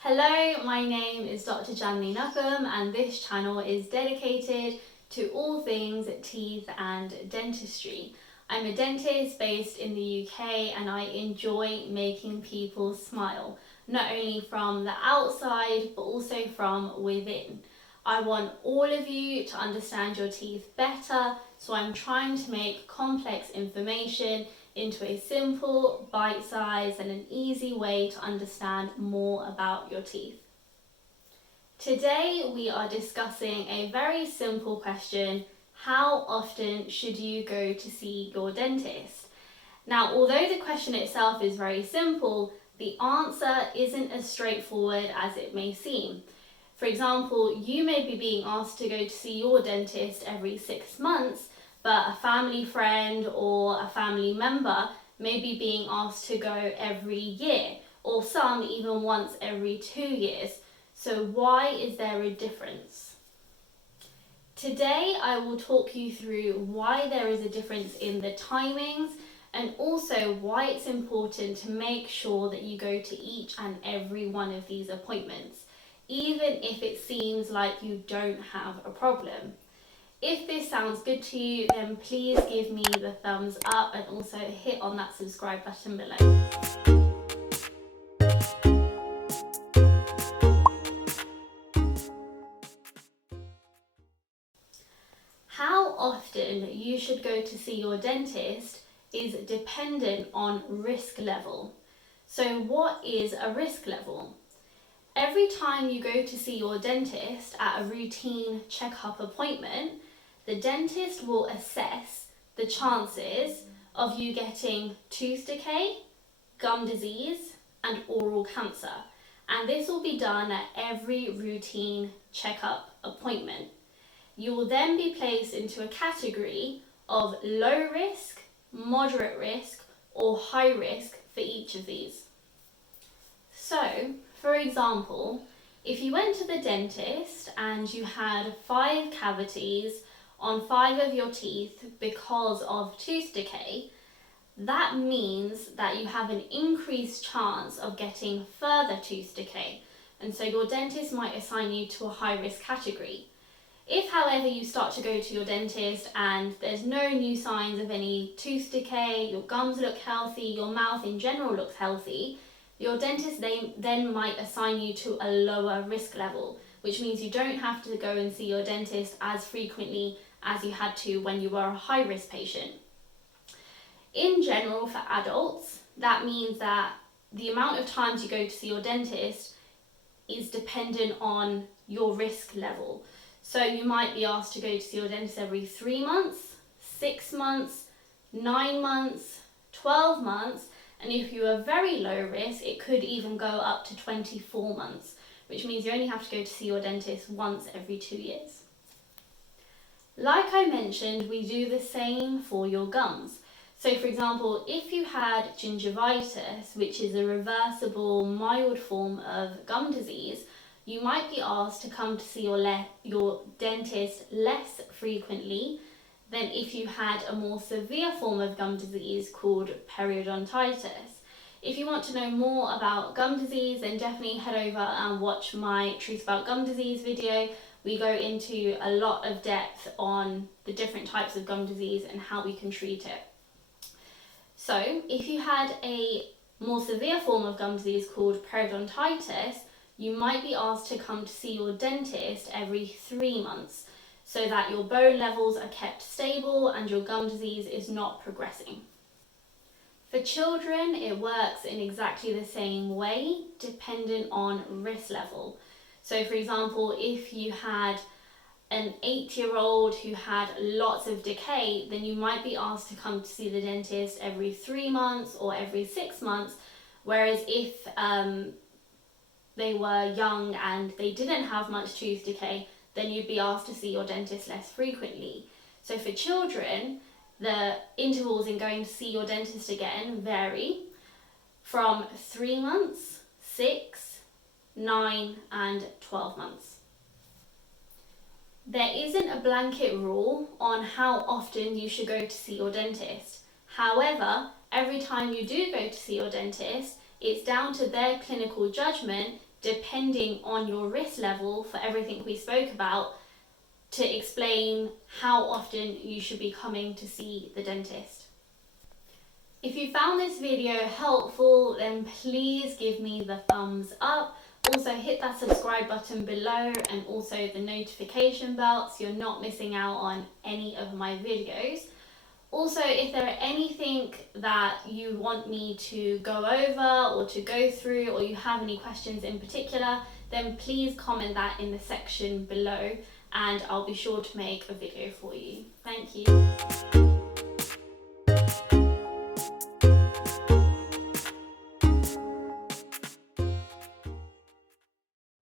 Hello, my name is Dr. Chandni Nakum and this channel is dedicated to all things teeth and dentistry. I'm a dentist based in the UK and I enjoy making people smile, not only from the outside but also from within. I want all of you to understand your teeth better, so I'm trying to make complex information into a simple, bite-sized and an easy way to understand more about your teeth. Today we are discussing a very simple question: how often should you go to see your dentist? Now, although the question itself is very simple, the answer isn't as straightforward as it may seem. For example, you may be being asked to go to see your dentist every 6 months, but a family friend or a family member may be being asked to go every year, or some even once every 2 years. So why is there a difference? Today I will talk you through why there is a difference in the timings and also why it's important to make sure that you go to each and every one of these appointments, even if it seems like you don't have a problem. If this sounds good to you, then please give me the thumbs up and also hit on that subscribe button below. How often you should go to see your dentist is dependent on risk level. So what is a risk level? Every time you go to see your dentist at a routine checkup appointment, the dentist will assess the chances of you getting tooth decay, gum disease, and oral cancer. And this will be done at every routine checkup appointment. You will then be placed into a category of low risk, moderate risk, or high risk for each of these. So, for example, if you went to the dentist and you had 5 cavities on 5 of your teeth because of tooth decay, that means that you have an increased chance of getting further tooth decay, and so your dentist might assign you to a high risk category. If, however, you start to go to your dentist and there's no new signs of any tooth decay, your gums look healthy, your mouth in general looks healthy, your dentist then might assign you to a lower risk level, which means you don't have to go and see your dentist as frequently as you had to when you were a high risk patient. In general, for adults, that means that the amount of times you go to see your dentist is dependent on your risk level. So you might be asked to go to see your dentist every 3 months, 6 months, 9 months, 12 months, and if you are very low risk, it could even go up to 24 months, which means you only have to go to see your dentist once every 2 years. Like I mentioned, we do the same for your gums. So for example, if you had gingivitis, which is a reversible mild form of gum disease, you might be asked to come to see your dentist less frequently than if you had a more severe form of gum disease called periodontitis. If you want to know more about gum disease, then definitely head over and watch my Truth About Gum Disease video. We go into a lot of depth on the different types of gum disease and how we can treat it. So if you had a more severe form of gum disease called periodontitis, you might be asked to come to see your dentist every 3 months so that your bone levels are kept stable and your gum disease is not progressing. For children, it works in exactly the same way, dependent on risk level. So for example, if you had an 8-year-old who had lots of decay, then you might be asked to come to see the dentist every 3 months or every 6 months, whereas if they were young and they didn't have much tooth decay, then you'd be asked to see your dentist less frequently. So for children, the intervals in going to see your dentist again vary from 3 months, 6, 9 and 12 months. There isn't a blanket rule on how often you should go to see your dentist. However, every time you do go to see your dentist, it's down to their clinical judgment depending on your risk level for everything we spoke about, to explain how often you should be coming to see the dentist. If you found this video helpful, then please give me the thumbs up. Also hit that subscribe button below and also the notification bell so you're not missing out on any of my videos. Also, if there are anything that you want me to go over or to go through, or you have any questions in particular, then please comment that in the section below and I'll be sure to make a video for you. Thank you.